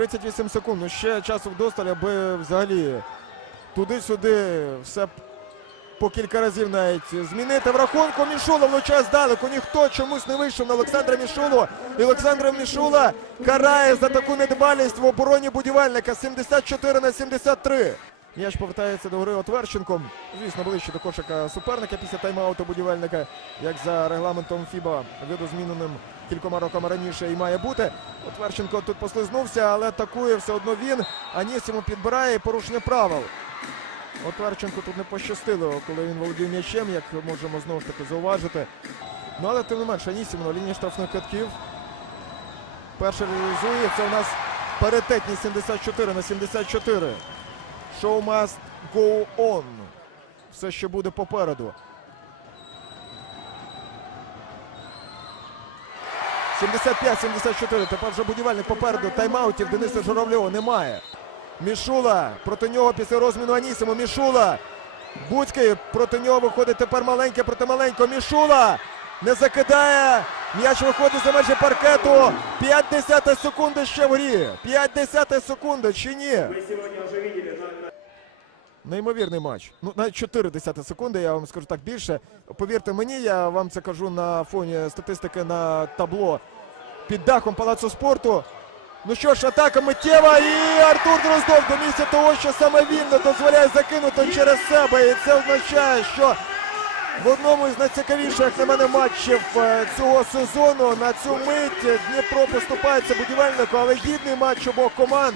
38 секунд. Ну ще часу вдосталь, аби взагалі туди-сюди все по кілька разів навіть змінити. В рахунку Мішула влучає здалеку. Ніхто чомусь не вийшов на Олександра Мішулу. І Олександра Мішула карає за таку недбалість в обороні будівельника 74 на 73. М'яч повертається до гри Отверченком. Звісно, ближче до кошика суперника після тайм-ауту будівельника, як за регламентом ФІБА, видозміненим кількома роками раніше і має бути. Отверченко тут послизнувся, але атакує все одно він. Анісіму підбирає і порушення правил. Отверченко тут не пощастило, коли він володів м'ячем, як можемо знову ж таки зауважити. Ну але тим не менше, Анісіму на лінії штрафних катків. Перший реалізує. Це у нас паритетні 74 на 74. Show must go on. Все ще буде попереду. 75-74. Тепер вже будівельник попереду. Тайм-аутів Дениса Журавльова немає. Мішула проти нього після розміну Анісиму. Мішула. Буцький проти нього виходить тепер маленьке проти маленького. Мішула не закидає. М'яч виходить за межі паркету. 50 секунди ще в грі. 50 секунди чи ні? Неймовірний матч. Ну, навіть 4 десяти секунди, я вам скажу так більше. Повірте мені, я вам це кажу на фоні статистики на табло під дахом палацу спорту. Ну що ж, атака миттєва і Артур Дроздов до місця того, що саме він не дозволяє закинути через себе. І це означає, що в одному із найцікавіших, на мене, матчів е, цього сезону на цю мить Дніпро поступається будівельнику, але гідний матч обох команд.